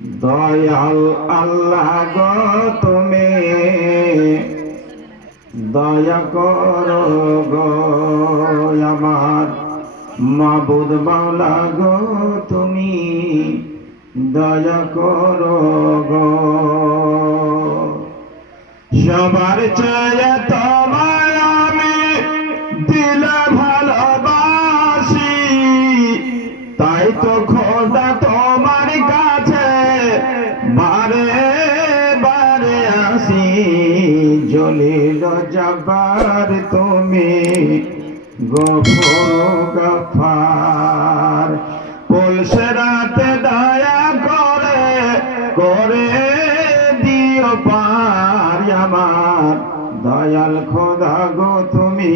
দয়াল আল্লাহ গো তুমি দয়া করো গো আমার মাবুদ মাওলা গো তুমি দয়া করো গো। সবার চেয়ে তোমায় আমি দিলে ভালোবাসি, তাই তো খোদা তোমার কাছে বারে বারে আসি। জলিল জব্বার তুমি গফুর গফার, পুলসে রাতে দয়া করে করে দিও পার আমার দয়াল খোদা গো তুমি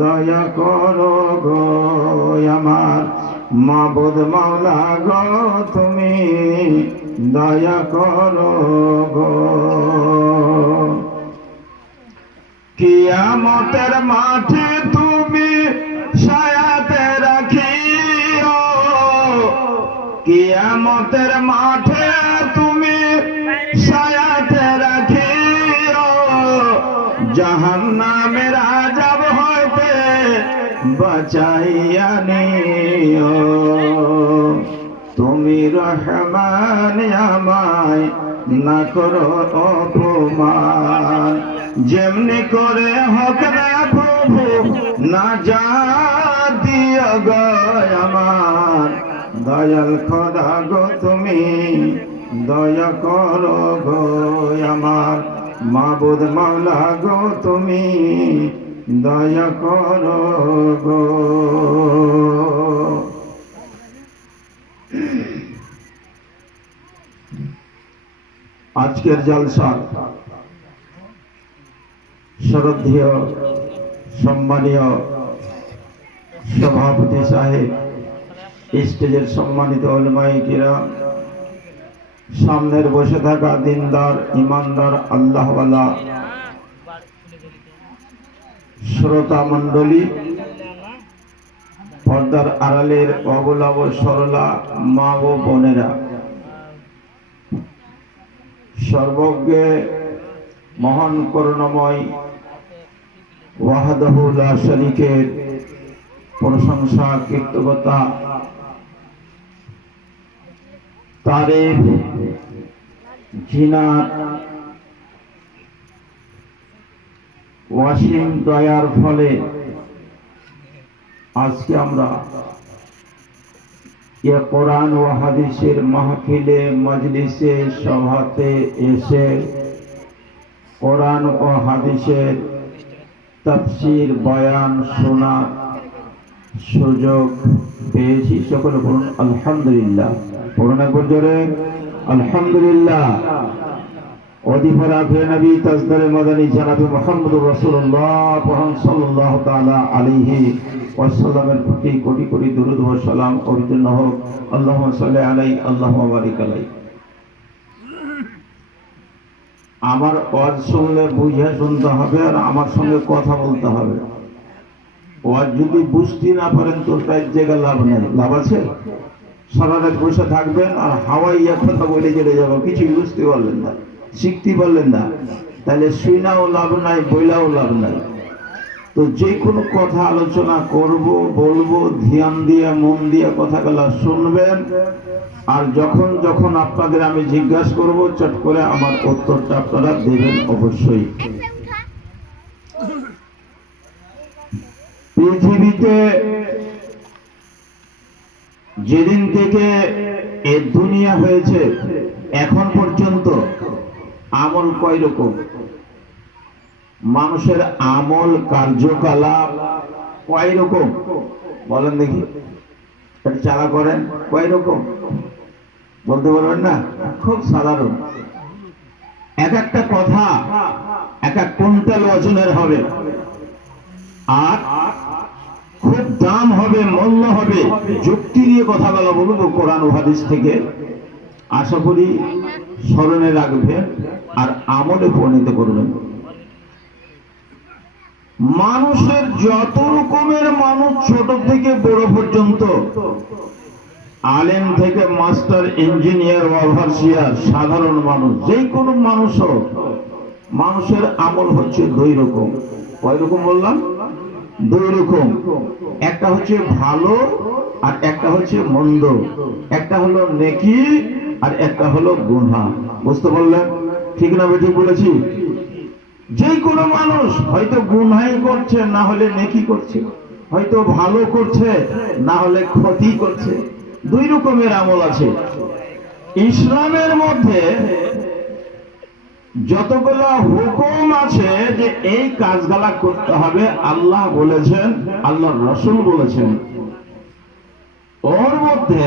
দয়া করো গো আমার মাবুদ মাওলা গো তুমি দয়া করো গো। কিয়ামতের মাঠে তুমি ছায়াতে রাখিও, কিয়ামতের মাঠে তুমি ছায়াতে রাখিও, জাহান্নামের আযাব হইতে বাঁচাইয়া নিও। তুমি রহমান আমায় না করো অপমান, যেমনি করে হোক না প্রভু না যা দিও গো আমার দয়াল খোদা গো তুমি দয়া করো গো আমার মাবুদ মাওলা গো তুমি দয়া করো গো। আজকের জলসা শ্রদ্ধেয় সম্মানীয় সভাপতি সাহেব, স্টেজের সম্মানিত উলামায়ে কিরাম, সামনের বসে থাকা দিনদার ইমানদার আল্লাহওয়ালা শ্রোতা মণ্ডলী, পর্দার আড়ালের অবলা ও সরলা মা ও বোনেরা, সর্বজ্ঞে মহান করুণাময় ওয়াহদাহু লা শারীকের প্রশংসা কৃতজ্ঞতা তারিফ জিনাত ওয়াসিম দয়ার ফলে আজকে আমরা এ কোরআন ও হাদিসের মাহফিলে মজলিসে সভাতে এসে কোরআন ও হাদিসের তাফসীর বয়ান শোনার সুযোগ পেয়েছি। সকলে বলুন আলহামদুলিল্লাহ। পড়ুন একবার জোরে আলহামদুলিল্লাহ। অধিপর আখে নবী তাজদারে মাদানী জনাবে মুহাম্মদুর রাসূলুল্লাহ সাল্লাল্লাহু তাআলা আলাইহি ওয়াসাল্লামের প্রতি কোটি কোটি দুরূদ ও সালাম অর্পণ হোক। আল্লাহুম্মা সাল্লি আলাইহি আল্লাহুম্মা বারিক আলাইহি। আমার ওয়াজ শুনলে বুঝে শুনতে হবে আর আমার সঙ্গে কথা বলতে হবে। ওয়াজ যদি বুঝতে না পারেন তো তাই জায়গা লাভ নেই। লাভ আছে? সারা রাত বসে থাকবেন আর হাওয়াই কথা বলে চলে যাবো, কিছুই বুঝতে পারলেন না, শিখতে পারলেন না, তাহলে শুনাও লাভ নাই, বইলাও লাভ নাই। তো যে কোনো কথা আলোচনা করব বলবো ধ্যান দিয়ে মন দিয়ে কথাগুলো শুনবেন, আর যখন যখন আপনাদের আমি জিজ্ঞাসা করব চট করে আমার উত্তরটা আপনারা দেবেন অবশ্যই। পৃথিবীতে যেদিন থেকে এ দুনিয়া হয়েছে এখন পর্যন্ত আমল কয় রকম? মানুষের আমল কার্যকলাপ কয় রকম বলেন দেখি? চালা করেন কয় রকম বলতে পারবেন না? খুব সাধারণ। এক একটা কথা এক এক কুইন্টাল ওজনের হবে, আর খুব দাম হবে, মূল্য হবে। যুক্তি দিয়ে কথা বলবো কোরআন ও হাদিস থেকে, আশা করি স্মরণে রাখবেন আর আমলে পরিণত করবেন। মানুষের যত রকমের মানুষ ছোট থেকে বড় পর্যন্ত আলেম থেকে মাস্টার, ইঞ্জিনিয়ার, ওভারসিয়ার, সাধারণ মানুষ, যে কোনো মানুষ হোক, মানুষের আমল হচ্ছে দুই রকম। কয় রকম বললাম? দুই রকম। একটা হচ্ছে ভালো আর একটা হচ্ছে মন্দ। একটা হলো নেকি আর একটা হলো গুনাহ। বুঝতে পারলেন? ঠিক না বেঠিক বলেছি? যে কোনো মানুষ হয়তো গুনাহ করছে, না হলে নেকি করছে, হয়তো ভালো করছে, না হলে ক্ষতি করছে। দুই রকমের আমল আছে। ইসলামের মধ্যে যতগুলো হুকুম আছে যে এই কাজগুলা করতে হবে, আল্লাহ বলেছেন, আল্লাহর রাসূল বলেছেন, ওর মধ্যে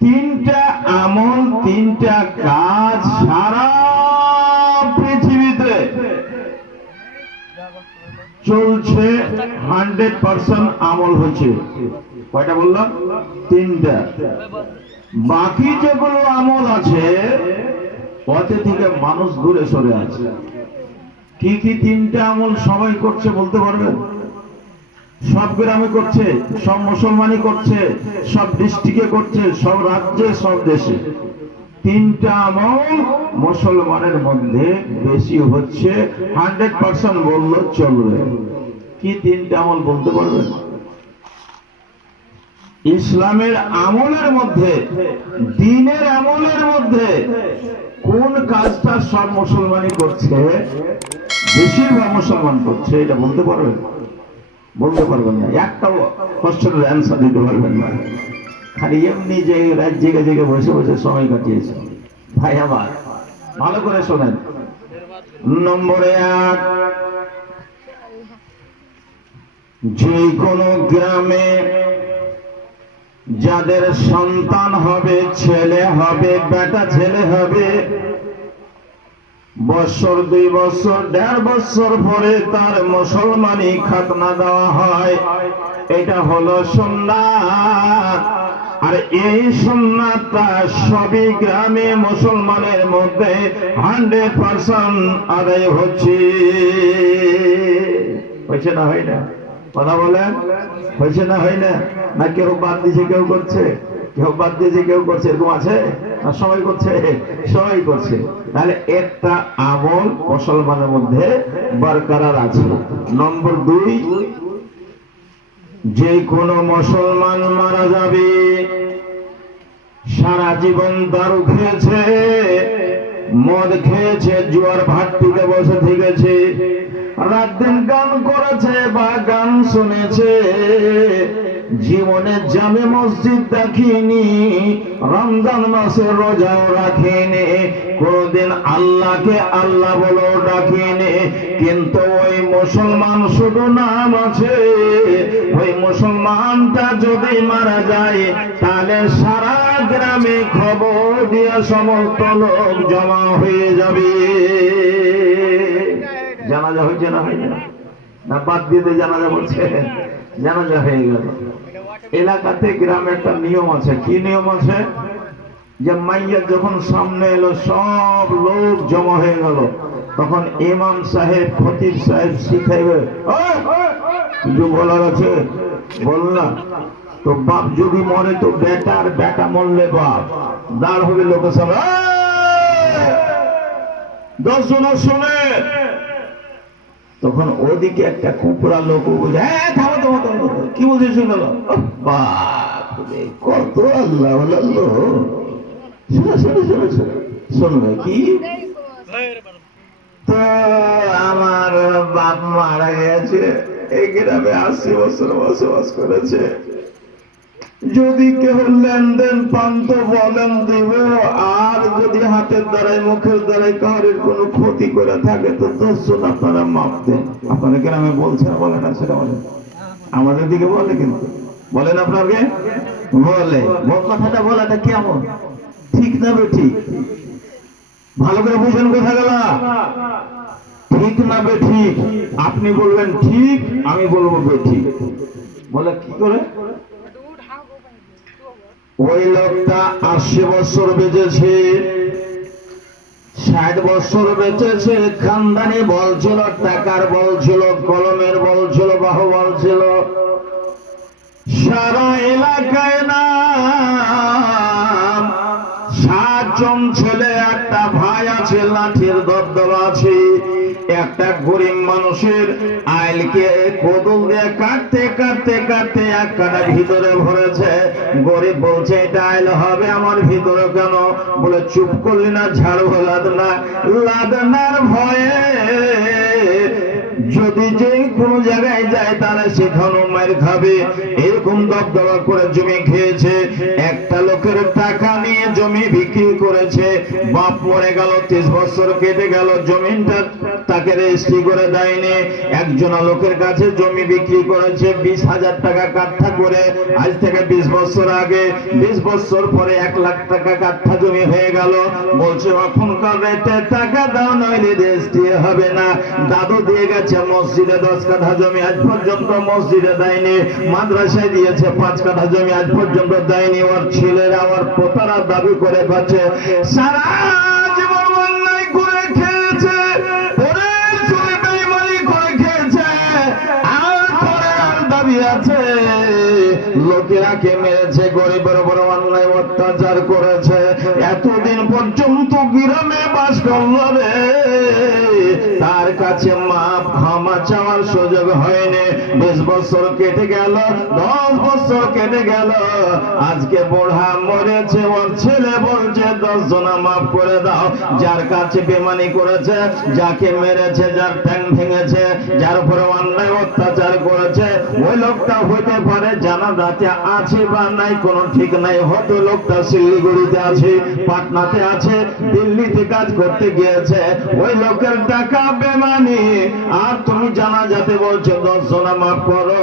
তিনটা আমল, তিনটা কাজ সারা পৃথিবীতে চলছে, 100% আমল হচ্ছে। কয়টা বললাম? তিনটা। বাকি যেগুলো আমল আছে ওতে থেকে মানুষ দূরে সরে আছে। কি কি তিনটা আমল সবাই করছে বলতে পারবেন? সব গ্রামে করছে, সব মুসলমানই করছে, সব ডিস্ট্রিক্টে করছে, সব রাজ্যে, সব দেশে। তিনটা আমল মুসলমানের মধ্যে বেশি হচ্ছে, 100% বললো চলবে। কি তিনটা আমল বলতে পারবেন? ইসলামের আমলের মধ্যে, দ্বীনের আমলের মধ্যে কোন কাজটা সব মুসলমানই করছে, বেশিরভাগ মুসলমান করছে, এটা বলতে পারবেন? বলতে পারবেন না। একটাও কোশ্চেনের অ্যান্সার দিতে পারবেন না। খালি এমনি যে জেগে জেগে বসে বসে সময় কাটিয়েছে। ভাই আমার ভালো করে শোনেন। নম্বরে 1, যে কোনো গ্রামে যাদের সন্তান হবে, ছেলে হবে, বেটা ছেলে হবে, বছর 2 বছর 1.5 বছর পরে তার মুসলমানি খাতনা দেওয়া হয়। এটা হলো সুন্নাত। আর এই সুন্নাতটা সবই গ্রামে মুসলমানের মধ্যে 100% আদায় হচ্ছে। হয়েছে না হয় না? কথা বলেন, হয়েছে না হয় না? না কেউ বাদ দিয়েছে, কেউ করছে, কেউ বাদ দিয়েছে, কেউ করছে, এরকম আছে না? সবাই করছে, সবাই করছে। তাহলে একটা আমল মুসলমানের মধ্যে বরকরার আছে। নম্বর 2, যে কোনো মুসলমান মারা যাবে, সারা জীবন দারু খেয়েছে, মদ খেয়েছে, জুয়ার ভাট্টিতে বসে থেকেছে, রাত দিন গান করেছে বা গান শুনেছে, জীবনে জামে মসজিদ দেখিনি, রমজান মাসে রোজাও রাখেনি, কোনদিন আল্লাহকে আল্লাহ বলেও ডাকেনি, কিন্তু ওই মুসলমান শুধু নাম আছে। ওই মুসলমানটা যদি মারা যায়, তাহলে সারা গ্রামে খবর দিয়ে সমস্ত লোক জমা হয়ে যাবে। জানাজা হয়েছে না হয় না? না বাদ দিয়ে জানাজা বলছে? জানাজা হয়ে গেল। এলাকাতে গ্রামে একটা নিয়ম আছে। কি নিয়ম আছে? যে মাইয়া যখন সামনে এলো, সব লোক জমা হয়ে গেল, তখন ইমাম সাহেব, খতিব সাহেব শিখাইবে, কিছু বলার আছে? বল না। তো বাপ যদি মরে তো বেটা, আর বেটা মরলে বাপ। দাঁড় হবে লোকের সামনে, 10 জন শোনে। তখন ওদিকে একটা কুকুরা লোক বলছে, হ্যাঁ থামো থামো থামো, কি বলছে শুনে লো। বাপরে কত আল্লাহ আল্লাহ। শুনে শুনে শুনে শুনে শুনবে কি? তো আমার বাপ মারা গেছে, এই গ্রামে 80 বছর বসবাস করেছে, যদি কেউ লেনদেন পান তো বলেন দেব, আর যদি হাতের দ্বারাই মুখের দ্বারাই কারোর কোনো ক্ষতি করে থাকে তো 10 জন আপনারা মাপ দেন। আপনাদের গ্রামে বলছে না বলে না? সেটা বলে আমাদের দিকে বলে, কিন্তু বলেন আপনাকে বলে। কথাটা বলাটা কেমন? ঠিক না বেঠিক? ভালো করে বুঝেন কোথা গেল? ঠিক না বেঠিক? আপনি বলবেন ঠিক, আমি বলবো বেঠিক। বলে কি করে? ওই লোকটা 80 বছর বেঁচেছে, 60 বছর বেঁচেছে, খানদানি বল ছিল, টাকার বল ছিল, কলমের বল ছিল, বাহুবল ছিল। সারা এলাকায় নাম, 7 জন ছেলে, একটা ভাই আছে, লাঠির দবদবা আছে। একটা গরিব মানুষের আইলকে কোদল দিয়ে কাটতে কাটতে কাটতে এক কাটা ভিতরে ভরেছে। গরিব বলছে এটা আইল হবে আমার ভিতরে কেন? বলে চুপ করলি না, ঝাড়ু লাদনা, লাদনার ভয়ে যদি যে কোনো জায়গায় যায় তাহলে সেখানেও মার খাবে, এরকম দবদবা করে জমি খেয়েছে। একটা লোকের টাকা নিয়ে জমি বিক্রি করেছে, বাপ মরে গেল, 30 বছর কেটে গেল, জমিনটা তাকে রেজিস্ট্রি করে দেয়নি। একজন লোকের কাছে জমি বিক্রি করেছে 20,000 টাকা কাঠা করে, আজ থেকে 20 বছর আগে। 20 বছর পরে 1 লাখ টাকা কাঠা জমি হয়ে গেল। বলছে এখনকার রেটে টাকা দাও নইলে রেজিস্ট্রি হবে না। দাদু দিয়ে গেছে মসজিদে 10 কাঠা জমি, আজ পর্যন্ত মসজিদে দেয়নি। মাদ্রাসায় দিয়েছে 5 কাঠা জমি, আজ পর্যন্ত দেয়নি। ওর ছেলেরা, আমার পোতারা দাবি করে পাচ্ছে সারা জীবন অন্যায় করে খেয়েছে, পরের জমি বেঈমানি করে খেয়েছে, আর পরে আর দাবি আছে লোকেরাকে মেরেছে, গরিবের উপর অন্যায় অত্যাচার করেছে। এতদিন পর্যন্ত গ্রামে বাস করলো রে, তার কাছে মাপ ক্ষমা চাওয়ার সুযোগ হয়নি। 20 বছর কেটে গেল, 10 বছর কেটে গেল, আজকে বুড়া মরেছে, ওর ছেলে বলছে 10 জনা মাফ করে দাও। যার কাছে বেমানি করেছে, যাকে মেরেছে, যার ঠ্যাং ভেঙেছে, যার উপরে অন্যায় অত্যাচার করেছে, ওই লোকটা হইতে পারে জানাজাতে আছে বা নাই কোনো ঠিক নাই। হয়তো লোকটা শিলিগুড়িতে আছে, পাটনাতে আছে, দিল্লিতে কাজ করতে গিয়েছে। ওই লোকের টাকা বেমানি, আর তুমি জানাজাতে বলছো 10 জনা মাফ করো।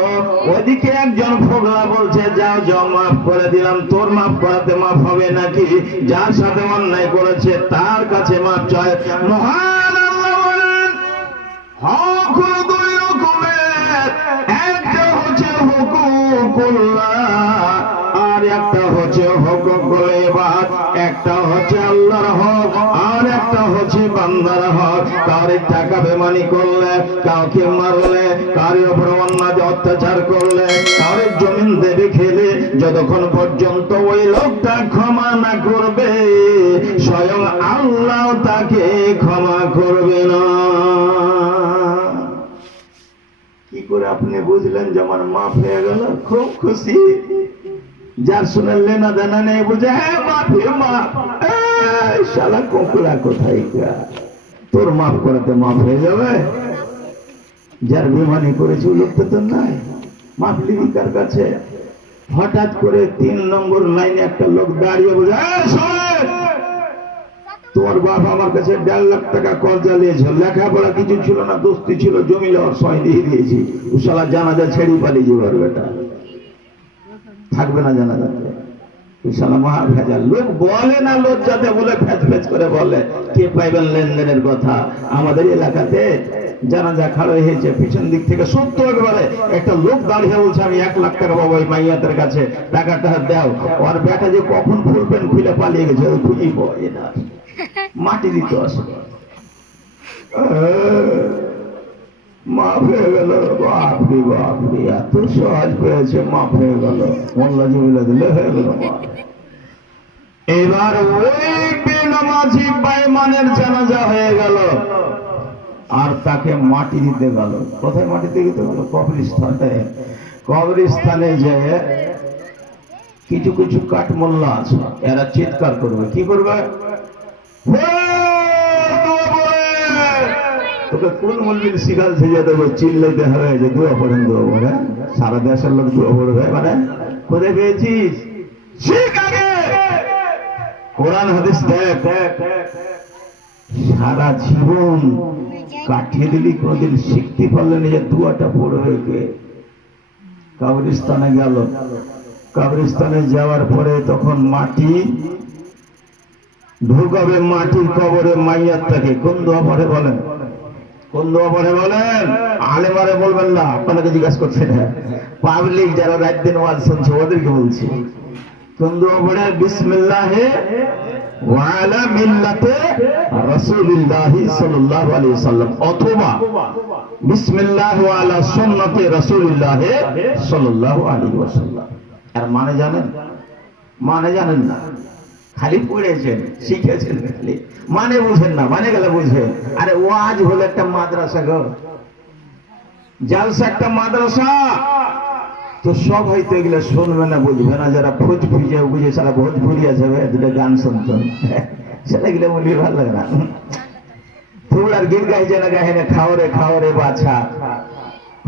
ওইদিকে একজন ফোগলা বলছে যাও যাও মাফ করে দিলাম। তোর মাফ করাতে মাফ হবে নাকি? যার সাথে অন্যায় করেছে তার কাছে মাফ চায়। মহান আল্লাহ বলেন হক হলো 2 রকমের, একটা হচ্ছে হুকুকুল্লাহ, আর একটা হচ্ছে হুকুকুল ইবাদ। একটা হচ্ছে আল্লাহর হক, আর একটা হচ্ছে বান্দার হক। কারোর টাকা বেমানি করলে, কাউকে মারলে, কারোর উপর অন্যায় অত্যাচার করলে, কারোর জমিন দেবে খেলে, যতক্ষণ পর্যন্ত ওই লোকটা ক্ষমা না করবে, স্বয়ং আল্লাহ তাকে ক্ষমা করবে না। কি করে আপনি বুঝলেন যে আমার মাফ হয়ে গেল? খুব খুশি। যার শুনে লেনা দেনা নেই বুঝে হ্যাঁ মাফি মাফ, শালা কোকুলা কোথায় গা, তোর মাফ করাতে মাফ হয়ে যাবে? যার বেমানি করেছে ওই লোকটা তো নাই, মাফ লিবি কার কাছে? হঠাৎ করে 3 নম্বর লাইনে একটা লোক দাঁড়িয়ে বলে তোমার বাপ আমার কাছে 1.5 লাখ টাকা কর্জা নিয়েছে, লেখাপড়া কিছু ছিল না, দোস্তি ছিল, জমি লওয়ার সয় দিয়ে দিয়েছি। ও শালা জানাজা ছেড়ে পালিয়ে যাবার বেটা, থাকবে না জানাজাতে। শালা মহা ভেজাল লোক, বলে না লজ্জাতে বলে ফ্যাচ ফ্যাচ করে বলে। কে পাইবেন লেনদেনের কথা? আমাদের এলাকাতে জানাজা খাড়া হয়েছে, পিছন দিক থেকে সত্য একবারে একটা লোক দাঁড়িয়ে বলছে আমি 1 লাখ টাকা বাবা ওই মাইয়াতের কাছে টাকাটা দাও। ওর বেটা যে কখন ফুলবেন খুলে পালিয়ে গেছে, খুঁজেই পাওয়া যায় না, মাটি দিতে আসলে মাফ হয়ে গেল। বাপরে বাপরে, এত সহজ পেয়েছে, মাফ হয়ে গেল, মোল্লা জমিলা দিলে হয়ে গেল মাফ। এবার ওই বেনামাজি বেঈমানের জানাজা হয়ে গেল, আর তাকে মাটি দিতে গেল। কোথায় মাটি দিতে গেল? কবরস্থানে। কবরস্থানে যে কিছু কিছু কাঠমোল্লা আছে, এরা চিৎকার করবে। কি করবে? তোকে কোন মন্দির শিখাল সেজে দেবো, চিল্লাইতে হবে যে দোয়া পড়েন দোয়া পড়ে, সারা দেশের লোক দোয়া পড়বে। মানে কোথায় পেয়েছিস? শিখ আগে, কোরআন হাদিস দেখ। সারা জীবন কাটিয়ে দিলি, কোনদিন শিখতে পারলে নিজের দোয়াটা পড়বে কে? কবরস্থানে গেল, কবরস্থানে যাওয়ার পরে তখন মাটি ঢুকাবে, মাটির কবরে মাইয়াতটাকে কোন দোয়া পড়ে বলেন? কোন দোয়া পড়ে বলেন? আলেমারে বলবেন না, আপনাকে জিজ্ঞাসা করছে না, পাবলিক যারা রাত দিন ওয়াজ শুনছে ওদেরকে বলছি। কোন দোয়া পড়ে? বিসমিল্লাহে ওয়া আলা মিল্লাতে রাসূলিল্লাহ সাল্লাল্লাহু আলাইহি ওয়াসাল্লাম, অথবা বিসমিল্লাহ ওয়া আলা সুন্নতি রাসূলিল্লাহ সাল্লাল্লাহু আলাইহি ওয়াসাল্লাম। আর মানে জানেন? মানে জানেন না, খালি পড়েছেন, শিখেছেন, খালি মানে বুঝেন না। মানে গেলে বুঝেন। আরে ওয়াজ হলো একটা মাদ্রাসা গো, জালসা একটা মাদ্রাসা। তো সব হয়তো এগুলো শুনবে না, বুঝবে না। যারা ভোজপুরি বুঝে সারা ভোজপুরি আছে দুটো গান শুনতেন, সেটা গেলে মনে ভালো লাগে না। থোড়ার গীত গাইছে না, গাহে না, খাওয়ারে খাওয়ারে বাছা,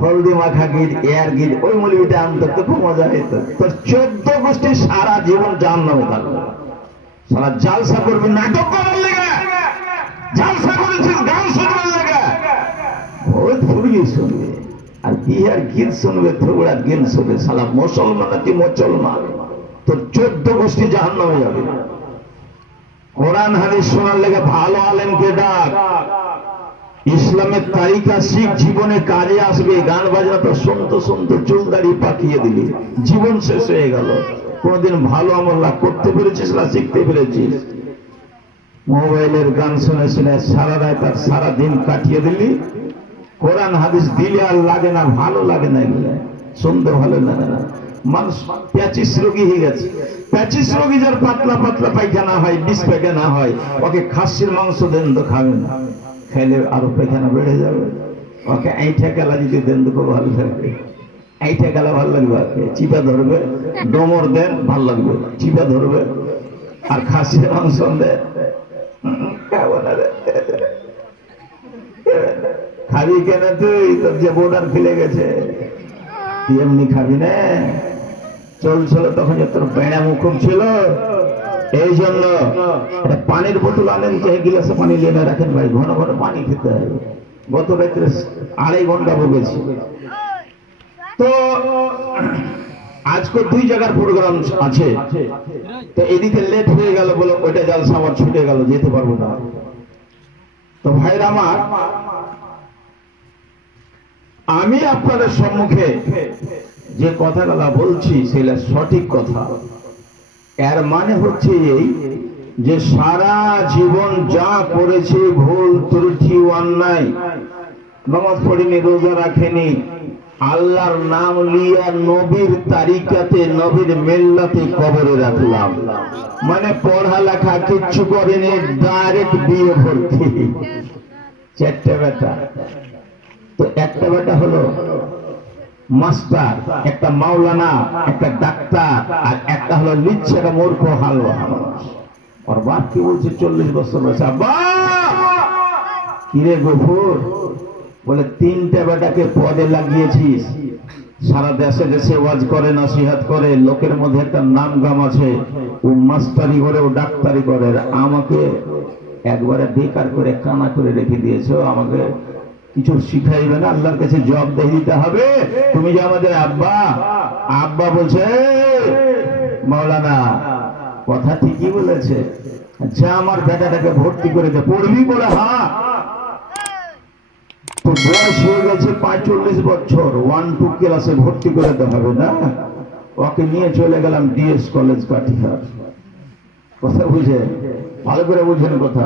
হলদি মাখা গীত, এয়ার গীত, ওই মৌলবীটা আনতো তো খুব মজা হইতো। তো 14 গোষ্ঠী সারা জীবন জাহান্নামে থাকবে। সারা জালসা করবি নাটক করার লেগে, জালসা করেছিস গান শুনবার লেগে, ভোজপুরি শুনবে আর বিহার গীত শুনবে, থোড়ার গীত শুনবে। সালা মুসলমান নাকি মুসলমান, তো 14 গোষ্ঠী জাহান্নামে যাবে। কোরআন হাদিস শোনার লেগে ভালো আলেমকে ডাক, ইসলামের তারিকা শিখ, জীবনে কাজে আসবে। গান বাজনা তো শুনতে শুনতে চুল দাড়ি পাকিয়ে দিলি, জীবন শেষ হয়ে গেল। কোনদিন ভালো আমল করতে পেরেছিস না শিখতে পেরেছিস? মোবাইলের গান শুনে শুনে সারা রাত আর সারা দিন কাটিয়ে দিলি। কোরআন হাদিস দিলে আর লাগে না, ভালো লাগে না, এগুলো শুনতে ভালো লাগে না। মানুষ প্যাচিস রোগী হয়ে গেছে। প্যাচিস রোগী যার পাতলা পাতলা পায়খানা হয়, বিষ পায়খানা হয়, ওকে খাসির মাংস দেন তো খাবে না, খাইলে আরো পায়খানা বেড়ে যাবে। ওকে আইঠা গেলা যদি দেন তো খুব ভালো লাগবে। আইঠা গেলা ভালো লাগবে, ওকে চিপা ধরবে, ডোমর দেন ভালো লাগবে, চিপা ধরবে। আর খাসির মাংস দেন খাবো না রে, খাবি কেন তুই? তোর যে বোর্ডার ফেলে গেছে, তুই এমনি খাবি না। চলছিল তখন যে তোর বেড়া মুখম ছিল, এই জন্য পানির বোতল আনেন, চাই গিলাসে পানি নিয়ে রাখেন ভাই, ঘন ঘন পানি খেতে হবে। গত রাত্রে 2.5 ঘন্টা ভোগেছি। তো আজকে 2 জায়গার প্রোগ্রাম আছে, তো এদিকে লেট হয়ে গেল বলে ওইটা জালসা আমার ছুটে গেল, যেতে পারবো না। তো ভাইরা আমার, আমি আপনাদের সম্মুখে যে কথাগুলা বলছি সেটা সঠিক কথা। এর মানে হচ্ছে এই যে সারা জীবন যা করেছে, ভুল ত্রুটি অন্যায়, নামাজ পড়িনি, রোজা রাখেনি, আল্লাহর নাম লিয়া নবীর তারিকাতে, নবীর মিল্লাতে কবরে রাখলাম, মানে পড়ালেখা কিচ্ছু করেনি, ডাইরেক্ট বিয়ে ভর্তি। 4টে বেটা। তো একটা বেটা হলো মাস্টার, একটা মাওলানা, একটা ডাক্তার, আর একটা হলো লিচ্ছেরা মূর্খ হালুয়া মানুষ। ওর বাপ কি বলছে? 40 বছর বয়সে। আব্বা কিরে গফুর, বলে 3টে বেটাকে পদে লাগিয়েছিস, সারা দেশে দেশে ওয়াজ করে, নসিহত করে, লোকের মধ্যে একটা নাম গাম আছে, ও মাস্টারি করে, ও ডাক্তারি করে, আমাকে একবারে বেকার করে কানা করে রেখে দিয়েছো। আমাকে কিছু শিখাইবে না, আল্লাহর কাছে জবাবদেহি দিতে হবে। তুমি যে আমাদের আব্বা, আব্বা বলছে মাওলানা কথা ঠিকই বলেছে, যা আমার বেটাটাকে ভর্তি করে দে। পড়বি? বলে হ্যাঁ। তো বয়স হয়ে গেছে 45 বছর, 1-2 ক্লাসে ভর্তি করে দিতে হবে না? ওকে নিয়ে চলে গেলাম ডিএস কলেজ কাটিহার। কথা বুঝে ভালো করে বুঝেন কথা।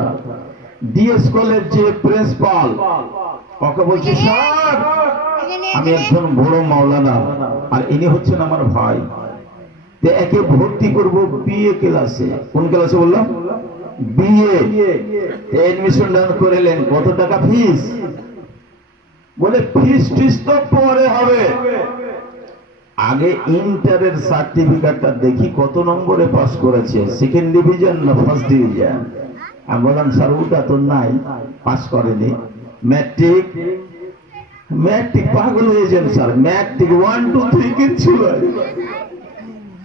ডিএস কলেজ যে প্রিন্সিপাল, ওকে বলছি স্যার আমি একজন বড় মাওলানা, আর ইনি হচ্ছেন আমার ভাই, তো একে ভর্তি করব বিএ ক্লাসে। কোন ক্লাসে বললাম? বিএ। এডমিশন ডান করেলেন। কত টাকা ফিস? বলে ফিস টিস তো পরে হবে, আগে ইন্টারের সার্টিফিকেটটা দেখি কত নম্বরে পাস করেছে, 2nd ডিভিশন না 1st ডিভিশন। আমি বললাম স্যার ওটা তো নাই, পাস করেনি। ম্যাট্রিক? ম্যাট্রিক পাগল হয়েছেন স্যার, ম্যাট্রিক 1, 2, 3 কিচ্ছু নয়।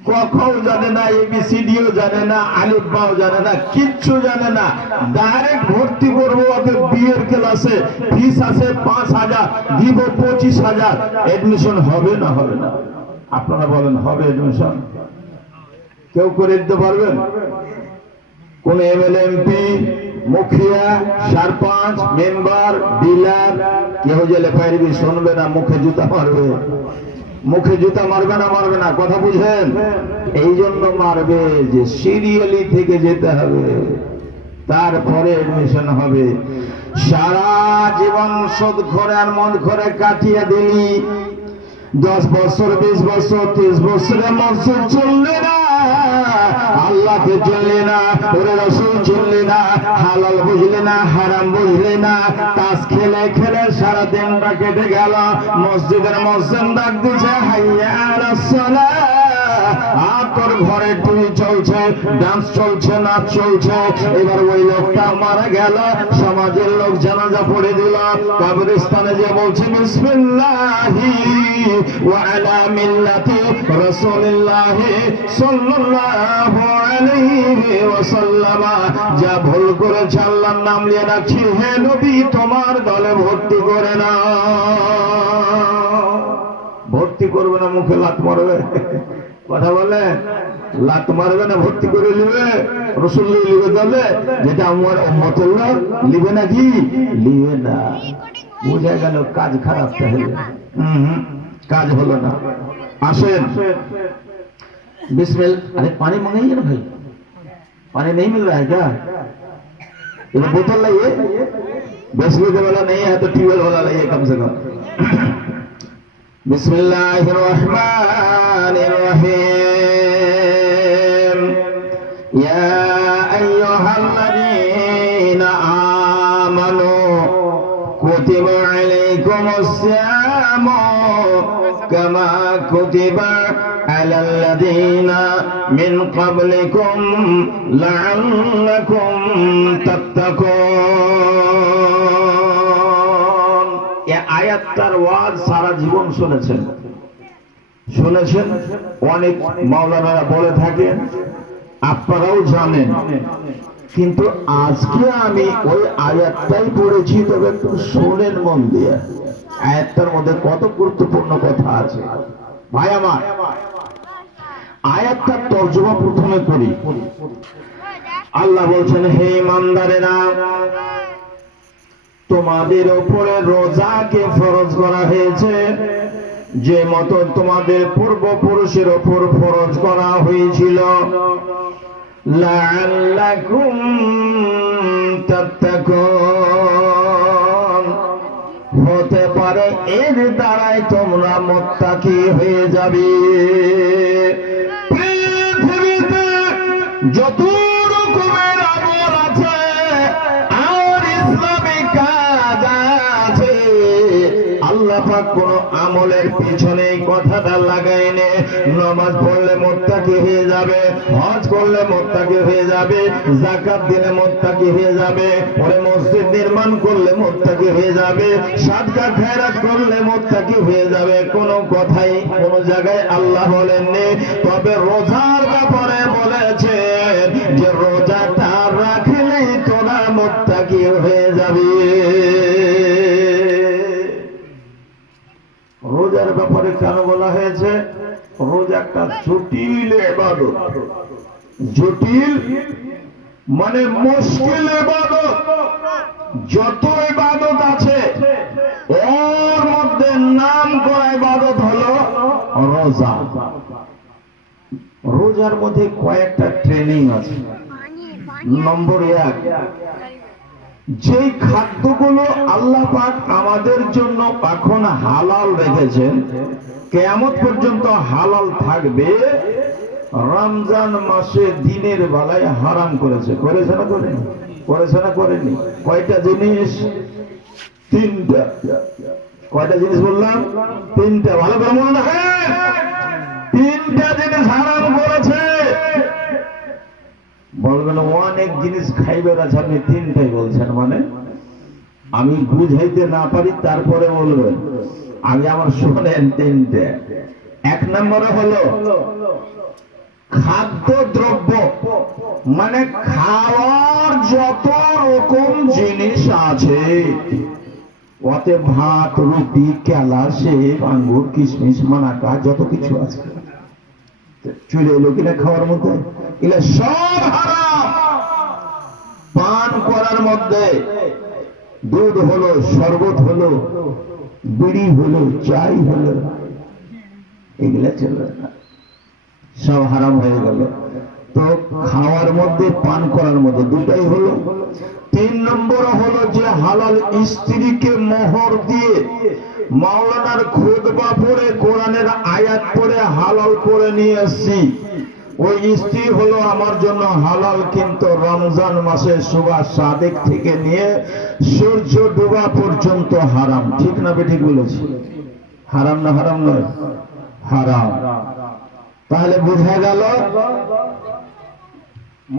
কখও জানে না, এবিসিডিও জানে না, আলিফ বাও জানে না, কিচ্ছু জানে না। ডাইরেক্ট ভর্তি করবো ওকে বিয়ের ক্লাসে, ফিস আছে 5,000, দিব 25,000। এডমিশন হবে না? হবে না? আপনারা বলেন হবে এডমিশন? কেউ করে দিতে পারবেন? কোন এমএলএ, এমপি, মুখিয়া, সরপঞ্চ, মেম্বার, ডিলার কেউ যে লেখাইবি শুনবে না, মুখে জুতা মারবে। মুখে জুতা মারবে না, মারবে না, কথা বুঝেন? এই জন্য মারবে যে সিরিয়ালি থেকে যেতে হবে, তারপরে এডমিশন হবে। সারা জীবন শোধ করে আর মন করে কাটিয়ে দিলি, 10 বছর 20 বছর 30 বছরে মসজিদ চললি না, আল্লাহকে চিনলি না, ওরে রাসূল চিনলি না, হালাল বুঝলি না, হারাম বুঝলি না, তাস খেলে খেলে সারা দিনটা কেটে গেল। মসজিদের মুয়াজ্জিন ডাক দিছে হাইয়া আলাস সালাহ, আর তোর ঘরে টিভি চলছে, ডান্স চলছে, নাচ চলছে। এবার ওই লোকটা মারা গেল, সমাজের লোক জানাজা পড়ে দিল, কবরস্থানে যে বলছে বিসমিল্লাহি ওয়া আলা মিল্লাতি রাসূলিল্লাহি সাল্লাল্লাহু আলাইহি ওয়াসাল্লাম, যা ভুল করেছে আল্লাহর নাম নিয়ে রাখছি, হে নবী তোমার দলে ভর্তি করে না। ভর্তি করবে না, মুখে লাত মারবে, কথা বলে, লাত মারবে না, ভর্তি করে নিবে, রসুল লিবে দলে, যেটা আমার উম্মতের লোক লিবে নাকি? লিবে না। বুঝা গেল কাজ খারাপ, তাহলে কাজ হলো না। আসেন बिस्मिल, अरे पानी मंगाइए ना भाई, पानी नहीं मिल रहा है क्या? ये बोतल लाइए, 10 लीटर वाला नहीं है तो ट्यूबवेल वाला लाइए कम से कम। बिस्मिल्लाहिर्रहमानिर्रहीम, या अय्युहल्लज़ीना आमनू कुतिबा अलैकुमुस्सियामु कमा कुतिबा अलल्लज़ीना मिन क़ब्लिकुम लअल्लकुम तत्तक़ून। এই আয়াতটার ওয়াজ সারা জীবন শুনেছেন, অনেক মাওলানারা বলে থাকেন, আপনারাও জানেন, কিন্তু আজকে আমি ওই আয়াতটাই পড়েছি, তবে একটু শোনেন মন দিয়ে। আয়াতটার মধ্যে কত গুরুত্বপূর্ণ কথা আছে ভাই আমার। আয়াতটার তর্জমা প্রথমে করি। আল্লাহ বলছেন, হে ইমানদারেরা, তোমাদের উপরে রোজাকে ফরজ করা হয়েছে যে মতো তোমাদের পূর্বপুরুষের উপর ফরজ করা হয়েছিল, লাআল্লাকুম তাত্তাকুন, হতে পারে এর দ্বারাই তোমরা মুত্তাকি হয়ে যাবে। পৃথিবীতে যত রকমের আমল আছে আর ইসলামিক কাজ আছে, আল্লাহ পাক কোন আমলের পিছনে কথাটা লাগায়নি। নামাজ পড়লে মুত্তাকি হয়ে যাবে, হজ করলে মুত্তাকি হয়ে যাবে, যাকাত দিলে মুত্তাকি হয়ে যাবে, ওরে মসজিদ নির্মাণ করলে মুত্তাকি হয়ে যাবে, সাদকা খয়রাত করলে মুত্তাকি হয়ে যাবে, কোনো কথাই কোন জায়গায় আল্লাহ বলেননি। তবে রোজার ব্যাপারে বলেছেন যে রোজাটা রাখলেই তোরা মুত্তাকি হয়ে যাবে। রোজার ব্যাপারে কেন বলা হয়েছে? রোজা একটা জটিল ইবাদত। জটিল মানে মুশকিল ইবাদত। যত ইবাদত আছে ওর মধ্যে নাম করা ইবাদত হলো রোজা। রোজার মধ্যে কয়েকটা ট্রেনিং আছে। নম্বর 1, যে খাদ্যগুলো আল্লাহ পাক আমাদের জন্য এখন হালাল রেখেছেন, কিয়ামত পর্যন্ত হালাল থাকবে, রমজান মাসে দিনের বেলায় হারাম করেছে। করেছে না করেনি? করেছে না করেনি? কয়টা জিনিস? 3টা। কয়টা জিনিস বললাম? 3টা। ভালো করে মনে রাখেন, 3টা জিনিস হারাম করেছে। বলবেন অনেক জিনিস খাইবার আছে, আপনি 3টাই বলছেন, মানে আমি বুঝাইতে না পারি, তারপরে বলবেন। আমি আমার শোনেন 3টে। 1 নম্বরে হলো খাদ্য দ্রব্য, মানে খাওয়ার যত রকম জিনিস আছে, ওতে ভাত, রুটি, কেলা, সেব, আঙ্গুর, কিশমিশ, মানাকা, যত কিছু আছে, চলে এলো কিনা খাওয়ার মধ্যে? এগুলো সব হারাম। পান করার মধ্যে দুধ হলো, শরবত হলো, বিড়ি হলো, চাই হলো, এগুলা চলবে না, সব হারাম হয়ে গেল। তো খাওয়ার মধ্যে পান করার মধ্যে দুটাই হলো। 3 নম্বর হলো যে হালাল স্ত্রীকে মোহর দিয়ে মাওলানার খুতবা পড়ে কোরআনের আয়াত পড়ে হালাল করে নিয়ে আসছি। ওই স্ত্রী হলো আমার জন্য হালাল, কিন্তু রমজান মাসে সুবহ সাদেক থেকে নিয়ে সূর্য ডোবা পর্যন্ত হারাম। ঠিক না বেঠিক বলেছি? হারাম না হারাম নয়? হারাম। তাহলে বোঝা গেল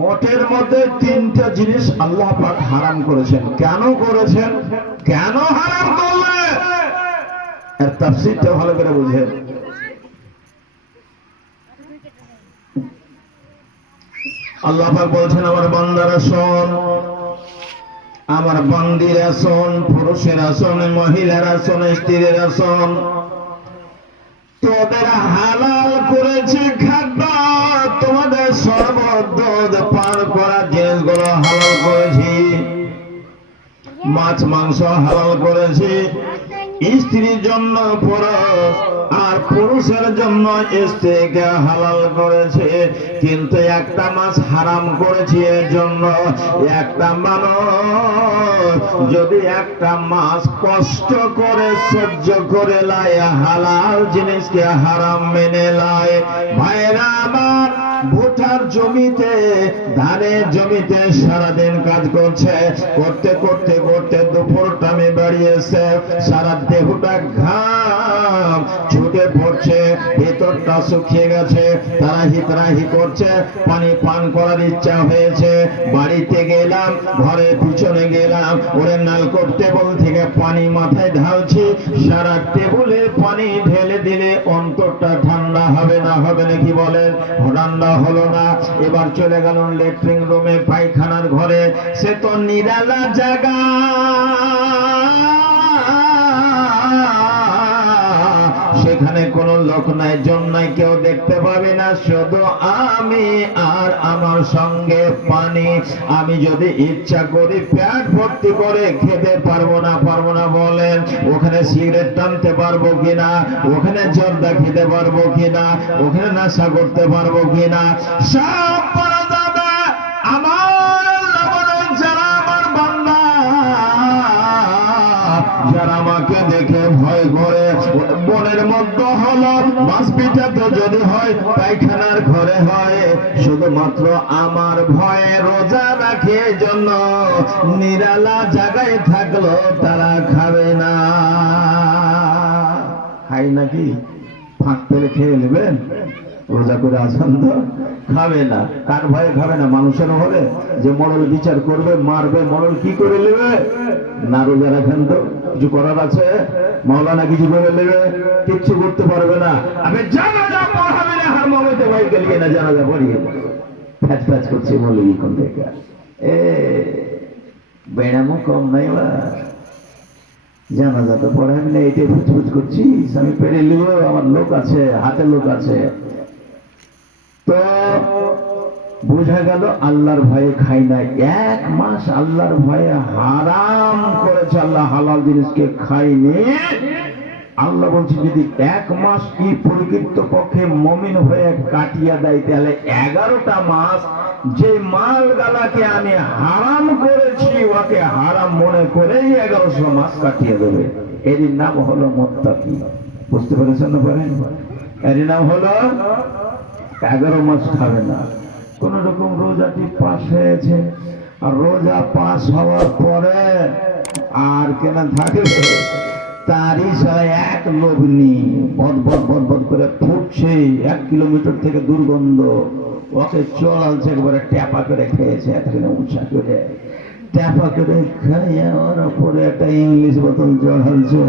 মোটের মধ্যে 3টা জিনিস আল্লাহ পাক হারাম করেছেন। কেন করেছেন, কেন হারাম করলেন, এর তাফসীরটা ভালো করে বুঝেন। আল্লাহ পাক বলছেন, আমার বান্দারা শোন, আমার বান্দিরা শোন, পুরুষেরা শোন, মহিলারা শোন, স্ত্রীরা শোন, তোদের হালাল করেছে খাদ্য, তোমাদের সর্বদুধ পান করা জিনিসগুলো হালাল করেছি, মাছ মাংস হালাল করেছি, স্ত্রীর জন্য পুরুষ আর পুরুষের জন্য স্ত্রীকে হালাল করেছে। কিন্তু একটা মাছ হারাম করেছি এর জন্য, একটা মানুষ যদি একটা মাছ কষ্ট করে সহ্য করে লাই, হালাল জিনিসকে হারাম মেনে লাই, ভাইরা আমার ভুট্টার জমিতে, ধানের জমিতে সারাদিন কাজ করছে, করতে করতে করতে দুপুর টাইমে বাড়িয়েছে, সারা দেহটা ঘাম ছুটে পড়ছে, ভেতরটা শুকিয়ে গেছে, তারাহি করছে, পানি পান করার ইচ্ছা হয়েছে, বাড়িতে গেলাম, ঘরের পিছনে গেলাম, ওরে নালকোট টেবল থেকে পানি মাথায় ঢালছি, সারা টেবুলে পানি ঢেলে দিলে অন্তরটা ঠান্ডা হবে না, হবে নাকি বলেন? ঠান্ডা হলো না। এবার চলে গেল ল্যাট্রিন রুমে, পায়খানার ঘরে, সে তো নিরালা জায়গা, সেখানে কোনো লোক নাই, জন নাই, কেউ দেখতে পাবে না, শুধু আমি আর আমার সঙ্গে পানি। আমি যদি ইচ্ছা করি পেট ভর্তি করে খেতে পারবো না, পারবো না বলেন? ওখানে সিগারেট টানতে পারবো কিনা, ওখানে জর্দা খেতে পারবো কিনা, ওখানে নেশা করতে পারবো কিনা, সব পারা যাবে। আমার যারা আমার বান্দা, যারা আমাকে দেখে ভয় করে, মনের মধ্যে হলো মাছ পিঠা তো যদি হয় পায়খানার ঘরে হয়, শুধুমাত্র আমার ভয়ে রোজা রাখে জন্য নিরালা জায়গায় থাকলো তারা খাবে না। খাই নাকি? ফাঁক পেলে খেয়ে নেবেন, রোজা করে আছেন তো খাবে না। কার ভয়ে খাবে না? মানুষের হলে যে মরল বিচার করবে, মারবে, মরল কি করে নেবে না? রোজা রাখেন তো কিছু করার আছে? মাওলানা কিছু করে নেবে? কিচ্ছু করতে পারবে না। আমি জানাজা পড়াবে না, হার মমতে ভাই গেলিয়ে না জানাজা পড়িয়ে ফ্যাচ ফ্যাচ করছে বলে কোন থেকে এ বেড়ামো কম নাই, জানাজা তো পড়াবি না, এটাই ফুচফুচ করছিস, আমি পেরে নিব, আমার লোক আছে, হাতে লোক আছে। তো বোঝা গেল আল্লাহর ভয়ে খাই না। 1 মাস আল্লাহর ভয়ে হারাম করেছে, আল্লাহ হালাল জিনিসকে খাইনি। আল্লাহ বলছে যদি 1 মাস কি প্রকৃত পক্ষে মুমিন হয়ে কাটিয়ে দেয়, তাহলে 11টা মাস যে মাল গালাকে আমি হারাম করেছি ওকে হারাম মনে করেই 1100 মাস কাটিয়ে দেবে। এর নাম হলো মুত্তাকি। বুঝতে পেরেছেন না? পারেন? এর নাম হলো 11 মাস খাবে না। কোন রকম রোজাটি পাস হয়েছে, আর রোজা পাস হওয়ার পরে আর কেন থাকবে, তারই সাথে এক লগ্নি বদ বদ বদ বদ করে ফুটছে, 1 কিলোমিটার থেকে দুর্গন্ধ, ওকে চলালছে, একবারে ট্যাপা করে খেয়েছে, এতখানে উঁচা করে ট্যাপা করে খাইয়া ওর উপরে একটা ইংলিশ বোতল চড়ালছে,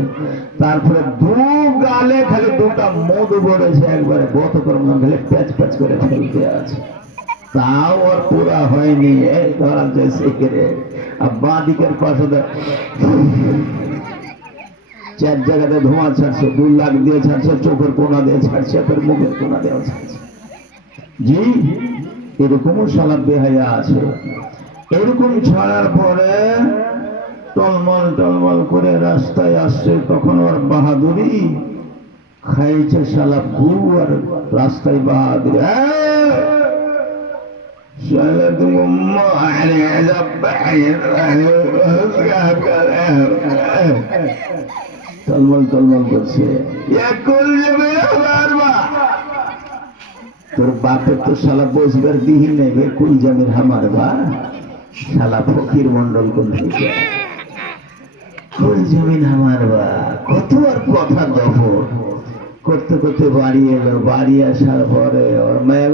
তারপরে 2 গালে খালি 2টা মধু পড়েছে, একবারে বত করে খালি প্যাচ প্যাচ করে ফেলতে আছে, তাও ওর পুরা হয়নি। এই ধরালছে সিগারেট, আর বাঁ দিকের পাশে 4 জায়গাতে ধোঁয়া ছাড়ছে, 2 লাখ দিয়ে ছাড়ছে, চোখের কোনা দিয়ে ছাড়ছে, ফের মুখের কোনা দিয়ে ছাড়ছে। জি, এরকমও সালা বেহায়া আছে। এরকম ছাড়ার পরে টলমল টলমল করে রাস্তায় আসছে, তখন ওর বাহাদুরি খাইছে শালা গু আর রাস্তায় বাহাদুর শালা তুমি টলমল টলমল করছে তোর বাপের তো শালা বসবার দিহি নেই কুল জামির হামার বা শালা ফকির মন্ডল কোন কুল জমিন আমার বা কত আর কথা দেব করতে করতে বাড়ি এলো বাড়ি আসার পরে ওর মেয়ে